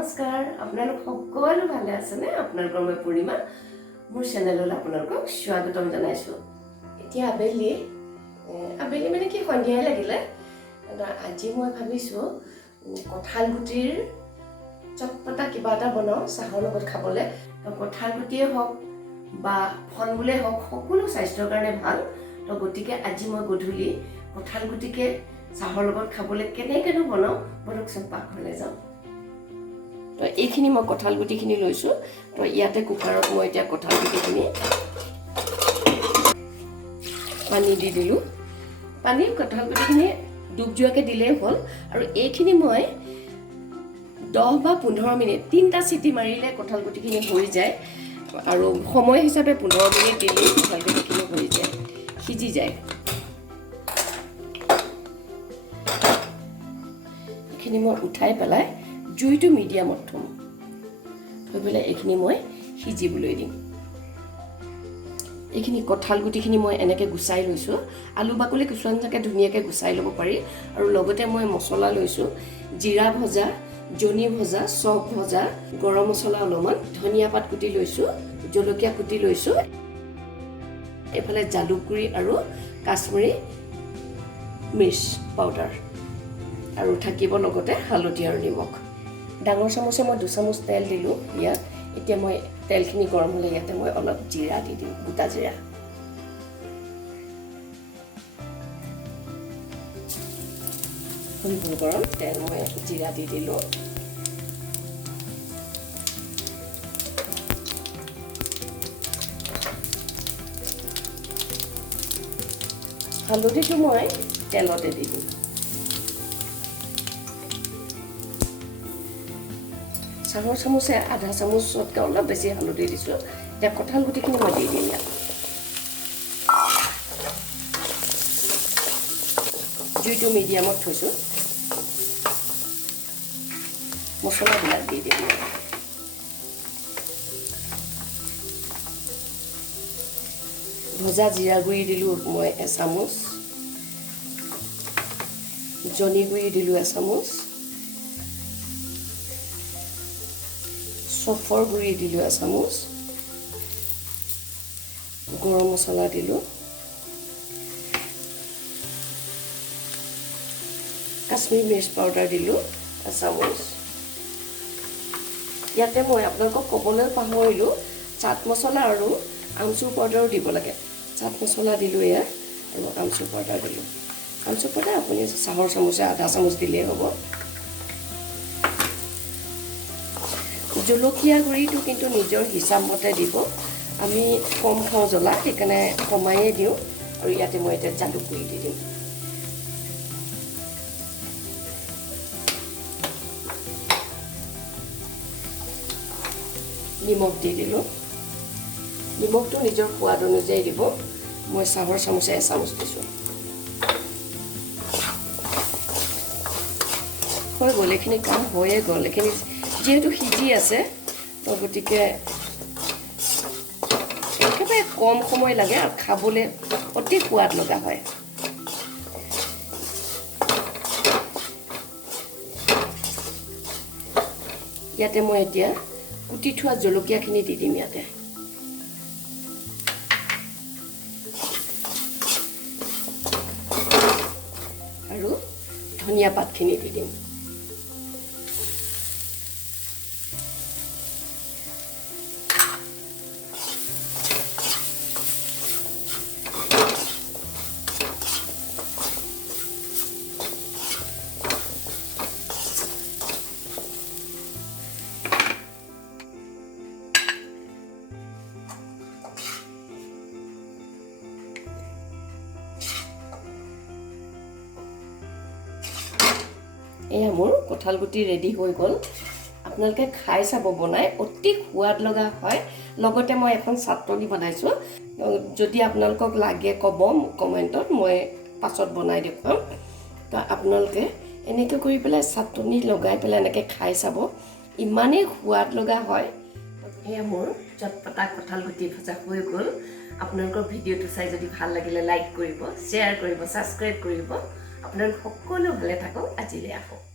নমস্কাৰ আপোনালোক সকলো ভালে আছেনে আপোনালোকৰ মই পূৰ্ণিমা মোৰ চেনেললৈ আপোনালোকক স্বাগতম জনাইছোঁ এতিয়া আবেলি মানে কি সন্ধিয়াই লাগিলে আজি মই ভাবিছোঁ কঁঠাল গুটিৰ চটপটা কিবা এটা বনাওঁ চাহৰ লগত খাবলৈ কঁঠাল গুটিয়ে হওক বা ফলমূলেই হওক সকলো স্বাস্থ্যৰ কাৰণে ভাল তো গতিকে আজি মই গধূলি কঁঠাল গুটিকে চাহৰ লগত খাবলৈ কেনেকৈনো বনাওঁ বলকচোন পাকঘৰলৈ যাওঁ তো এইখিনি মই কঁঠাল গুটিখিনি লৈছোঁ তো ইয়াতে কুকাৰত মই এতিয়া কঁঠাল গুটিখিনি পানী দি দিলোঁ পানী কঁঠাল গুটিখিনি ডুব যোৱাকৈ দিলেই হ'ল আৰু এইখিনি মই 10 বা 15 মিনিট 3টা চিটি মাৰিলে কঁঠাল গুটিখিনি হৈ যায় আৰু সময় হিচাপে 15 মিনিট দিলে কঁঠাল গুটিখিনি হৈ যায় সিজি যায় এইখিনি মই উঠাই পেলাই জুইটো মিডিয়ামত থ'ম থৈ পেলাই এইখিনি মই সিজিবলৈ দিম এইখিনি কঁঠাল গুটিখিনি মই এনেকৈ গুচাই লৈছোঁ আলু বাকলি কিছুমান থাকে ধুনীয়াকৈ গুচাই ল'ব পাৰি আৰু লগতে মই মছলা লৈছোঁ জিৰা ভজা জনি ভজা চপ ভজা গৰম মছলা অলপমান ধনিয়া পাত কুটি লৈছোঁ জলকীয়া কুটি লৈছোঁ এইফালে জালুক গুড়ি আৰু কাশ্মীৰী মিৰ্চ পাউডাৰ আৰু থাকিব লগতে হালধি আৰু নিমখ ডাঙৰ চামুচে মই 2 চামুচ তেল দিলোঁ ইয়াত এতিয়া মই তেলখিনি গৰম হ'লে ইয়াতে মই অলপ জিৰা দি দিম গোটা জিৰা ফুল গৰম তেল মই জিৰা দি দিলোঁ হালধিটো মই তেলতে দি দিম চাহৰ চামুচে আধা চামুচতকৈ অলপ বেছি হালধি দিছোঁ এতিয়া কঁঠাল গুটিখিনি মই দি দিম ইয়াত জুইটো মিডিয়ামত থৈছোঁ মছলাবিলাক দি দিম ভজা জিৰা গুড়ি দিলোঁ মই 1 চামুচ জনি গুড়ি দিলোঁ 1 চামুচ চফৰ গুড়ি দিলোঁ 1 চামুচ গৰম মছলা দিলোঁ কাশ্মীৰী মিৰ্চ পাউডাৰ দিলোঁ 1 চামুচ ইয়াতে মই আপোনালোকক ক'বলৈ পাহৰিলোঁ চাট মছলা আৰু আমচুৰ পাউডাৰো দিব লাগে চাট মছলা দিলোঁ এয়া আৰু আমচুৰ পাউডাৰ দিলোঁ আমচুৰ পাউডাৰ আপুনি চাহৰ চামুচে আধা চামুচ দিলেই হ'ব জলকীয়া গুড়িটো কিন্তু নিজৰ হিচাপ মতে দিব আমি কম খাওঁ জ্বলা সেইকাৰণে কমায়েই দিওঁ আৰু ইয়াতে মই এতিয়া জালুক গুড়ি দি দিম নিমখ দি দিলোঁ নিমখটো নিজৰ সোৱাদ অনুযায়ী দিব মই চাহৰ চামুচে 1 চামুচ দিছোঁ হৈ গ'ল এইখিনি কাম হৈয়ে গ'ল এইখিনি যিহেতু সিজি আছে তো গতিকে একেবাৰে কম সময় লাগে আৰু খাবলৈ অতি সোৱাদ লগা হয় ইয়াতে মই এতিয়া কুটি থোৱা জলকীয়াখিনি দি দিম ইয়াতে আৰু ধনিয়া পাতখিনি দি দিম এয়া মোৰ কঁঠাল গুটি ৰেডি হৈ গ'ল আপোনালোকে খাই চাব বনাই অতি সোৱাদ লগা হয় লগতে মই এখন চাটনি বনাইছোঁ যদি আপোনালোকক লাগে ক'ব কমেণ্টত মই পাছত বনাই দেখুৱাম তো আপোনালোকে এনেকৈ কৰি পেলাই চাটনি লগাই পেলাই এনেকৈ খাই চাব ইমানেই সোৱাদ লগা হয় এয়া মোৰ চটপটা কঁঠাল গুটি ভজা হৈ গ'ল আপোনালোকৰ ভিডিঅ'টো চাই যদি ভাল লাগিলে লাইক কৰিব শ্বেয়াৰ কৰিব ছাবস্ক্ৰাইব কৰিব আপোনালোক সকলো ভালে থাকক আজিলৈ আহক